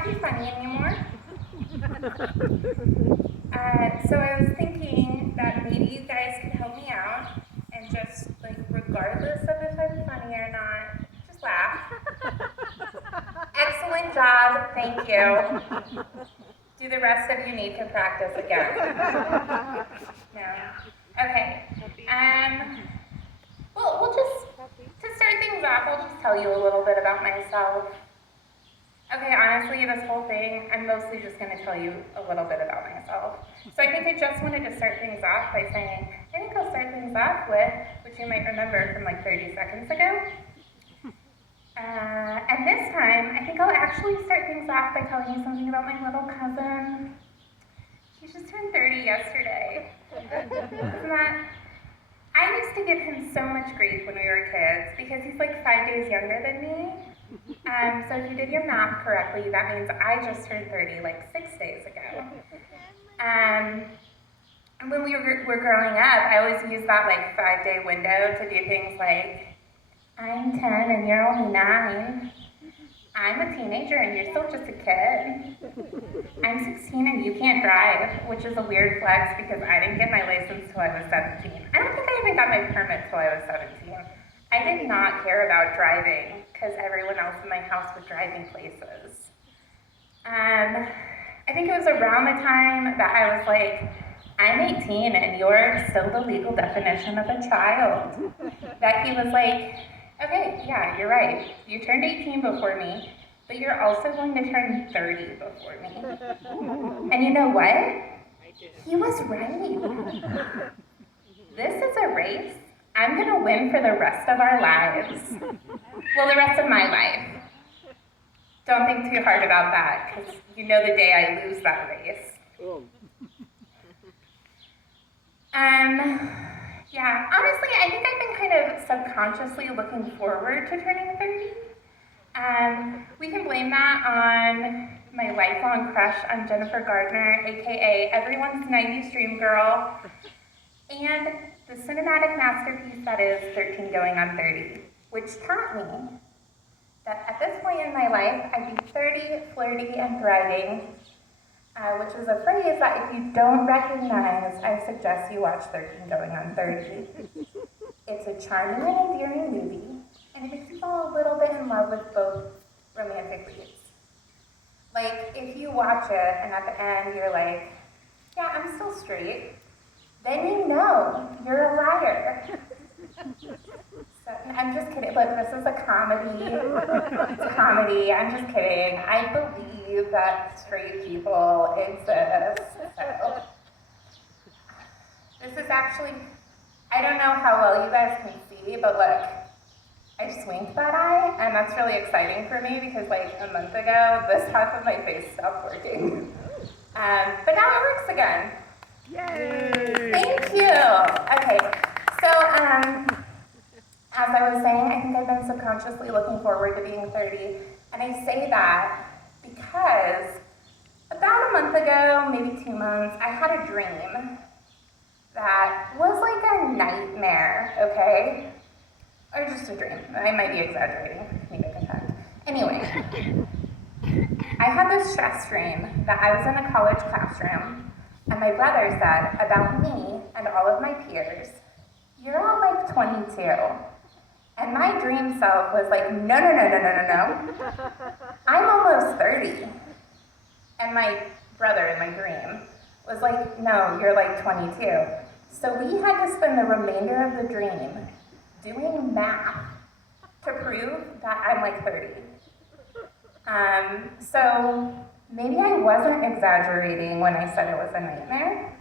can't be funny anymore. So I was thinking that maybe you guys could help me out and just, like, regardless of if I'm funny or not, just laugh. Excellent job, thank you. Do the rest of you need to practice again? No? Okay. Well, to start things off, I'll just tell you a little bit about myself. Okay, honestly, this whole thing, I'm mostly just going to tell you a little bit about myself. So I think I just wanted to start things off by saying, I think I'll start things off with, which you might remember from like 30 seconds ago. And this time, I think I'll actually start things off by telling you something about my little cousin. He just turned 30 yesterday. Isn't that? I used to give him so much grief when we were kids because he's like 5 days younger than me. So if you did your math correctly, that means I just turned 30 like 6 days ago. And when we were growing up, I always used that like 5-day window to do things like, I'm 10 and you're only 9. I'm a teenager and you're still just a kid. I'm 16 and you can't drive, which is a weird flex because I didn't get my license till I was 17. I don't think I even got my permit till I was 17. I did not care about driving because everyone else in my house was driving places. I think it was around the time that I was like, I'm 18 and you're still the legal definition of a child. That he was like, okay, yeah, you're right. You turned 18 before me, but you're also going to turn 30 before me. And you know what? He was right. This is a race I'm going to win for the rest of our lives. Well, the rest of my life. Don't think too hard about that, because you know the day I lose that race. Yeah, honestly, I think I've been kind of subconsciously looking forward to turning 30. We can blame that on my lifelong crush on Jennifer Gardner, aka everyone's 90s dream girl, and the cinematic masterpiece that is 13 going on 30, which taught me that at this point in my life, I'd be 30, flirty, and thriving, which is a phrase that if you don't recognize, I suggest you watch 13 going on 30. It's a charming and endearing movie, and it makes you fall a little bit in love with both romantic leads. Like, if you watch it, and at the end you're like, yeah, I'm still straight, then you know you're a liar. So, I'm just kidding. Look, this is a comedy. It's a comedy. I'm just kidding. I believe that straight people exist. So, this is actually, I don't know how well you guys can see, but look, I just winked that eye, and that's really exciting for me because like a month ago, this half of my face stopped working. But now it works again. Yay! Thank you. Okay, so as I was saying, I think I've been subconsciously looking forward to being 30, and I say that because about a month ago, maybe 2 months, I had a dream that was like a nightmare, okay? Or just a dream. I might be exaggerating, comedic effect. Anyway, I had this stress dream that I was in a college classroom, and my brother said about me and all of my peers, you're all like 22. And my dream self was like, no. I'm almost 30. And my brother in my dream was like, no, you're like 22. So we had to spend the remainder of the dream doing math to prove that I'm like 30. So maybe I wasn't exaggerating when I said it was a nightmare,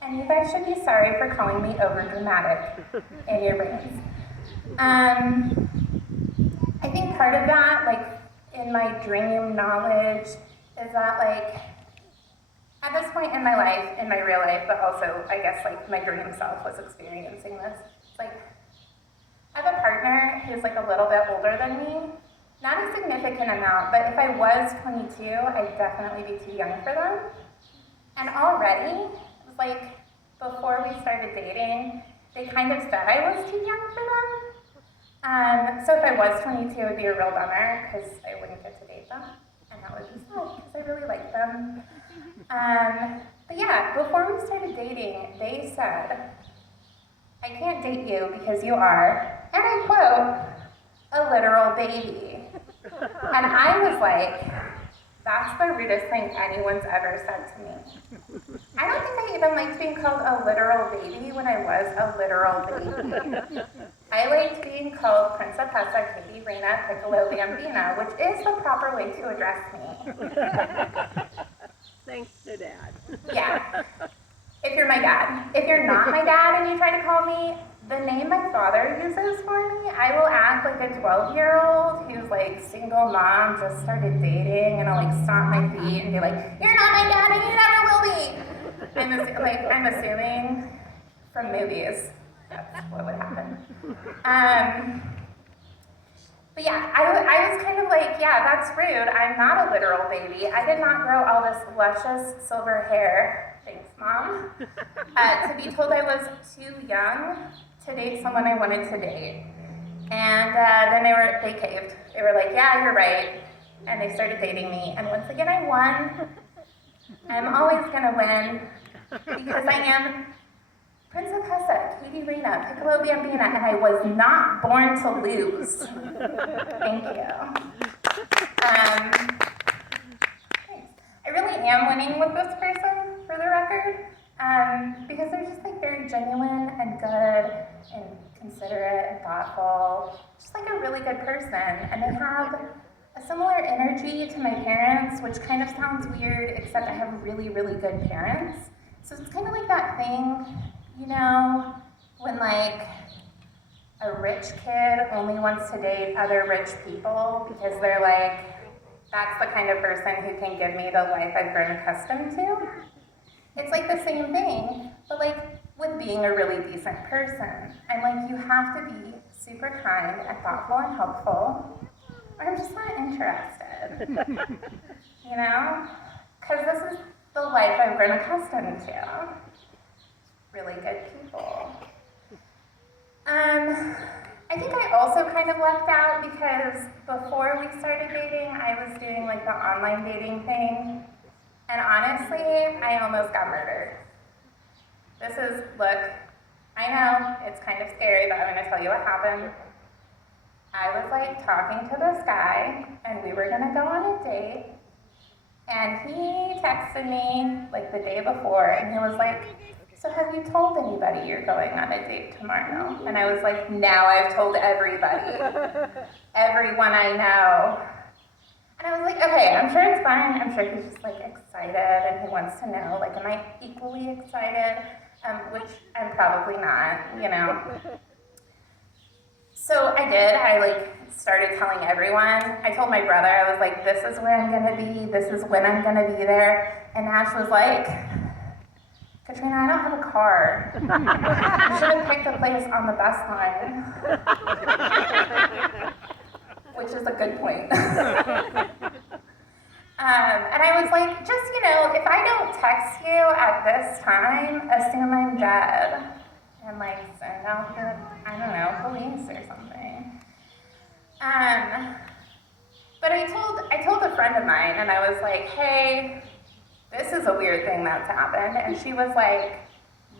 and you guys should be sorry for calling me overdramatic in your brains. I think part of that, like in my dream knowledge, is that like at this point in my life, in my real life, but also I guess like my dream self was experiencing this. It's like I have a partner who's like a little bit older than me. Not a significant amount, but if I was 22, I'd definitely be too young for them. And already, it was like, before we started dating, they kind of said I was too young for them. So if I was 22, it would be a real bummer, because I wouldn't get to date them. And that would be sad, because really like them. But yeah, before we started dating, they said, I can't date you because you are, and I quote, a literal baby. And I was like, that's the rudest thing anyone's ever said to me. I don't think I even liked being called a literal baby when I was a literal baby. I liked being called Principessa Katie Reina Piccolo Bambina, which is the proper way to address me. Thanks to Dad. Yeah. If you're my dad. If you're not my dad and you try to call me the name my father uses for me, I will act like a 12-year-old who's like single mom, just started dating, and I'll like stomp my feet and be like, you're not my dad and you never will be. I'm assuming from movies that's what would happen. But yeah, I was kind of like, yeah, that's rude. I'm not a literal baby. I did not grow all this luscious silver hair. Thanks, Mom. To be told I was too young to date someone I wanted to date. And then they caved. They were like, yeah, you're right. And they started dating me. And once again, I won. I'm always gonna win because I am Principessa Katie Reina Piccolo Bambina, and I was not born to lose. Thank you. Thanks. I really am winning with this person, for the record, because they're just like very genuine and good and considerate and thoughtful, just like a really good person. And they have a similar energy to my parents, which kind of sounds weird, except I have really, really good parents. So it's kind of like that thing, you know, when like a rich kid only wants to date other rich people because they're like, that's the kind of person who can give me the life I've grown accustomed to. It's like the same thing, but like with being a really decent person. And like you have to be super kind and thoughtful and helpful, or I'm just not interested, you know? Because this is the life I've grown accustomed to. Really good people. I think I also kind of lucked out because before we started dating, I was doing like the online dating thing. And honestly, I almost got murdered. Look, I know, it's kind of scary, but I'm gonna tell you what happened. I was like talking to this guy, and we were gonna go on a date. And he texted me like the day before, and he was like, so have you told anybody you're going on a date tomorrow? And I was like, now I've told everybody. Everyone I know. And I was like, okay, I'm sure it's fine. I'm sure he's just like excited and he wants to know, like, am I equally excited? Which I'm probably not, you know. So I did, I like started telling everyone. I told my brother, I was like, this is where I'm gonna be, this is when I'm gonna be there. And Ash was like, Katrina, I don't have a car. You should have picked a place on the bus line. Which is a good point. And I was like, just, you know, if I don't text you at this time, assume I'm dead. And like send out the, I don't know, police or something. But I told a friend of mine, and I was like, hey, this is a weird thing that's happened. And she was like,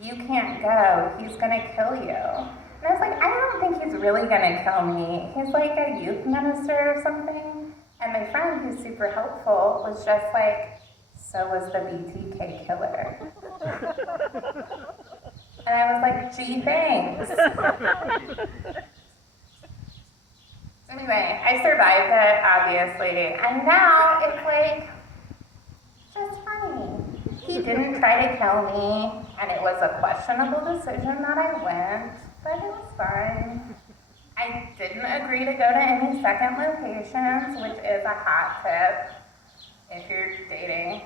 you can't go, he's gonna kill you. And I was like, I don't think he's really gonna kill me. He's like a youth minister or something. And my friend, who's super helpful, was just like, so was the BTK killer. And I was like, gee, thanks. Anyway, I survived it, obviously. And now it's like, just funny. He didn't try to kill me, and it was a questionable decision that I went, but it was fine. I didn't agree to go to any second locations, which is a hot tip if you're dating.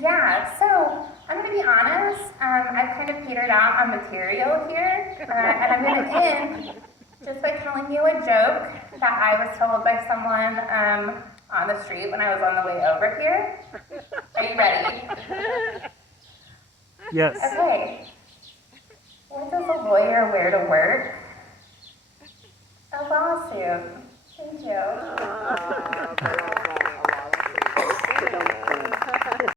Yeah, so I'm gonna be honest, I've kind of petered out on material here, and I'm gonna end just by telling you a joke that I was told by someone on the street when I was on the way over here. Are you ready? Yes. Okay. What does a lawyer wear to work? A lawsuit. Thank you.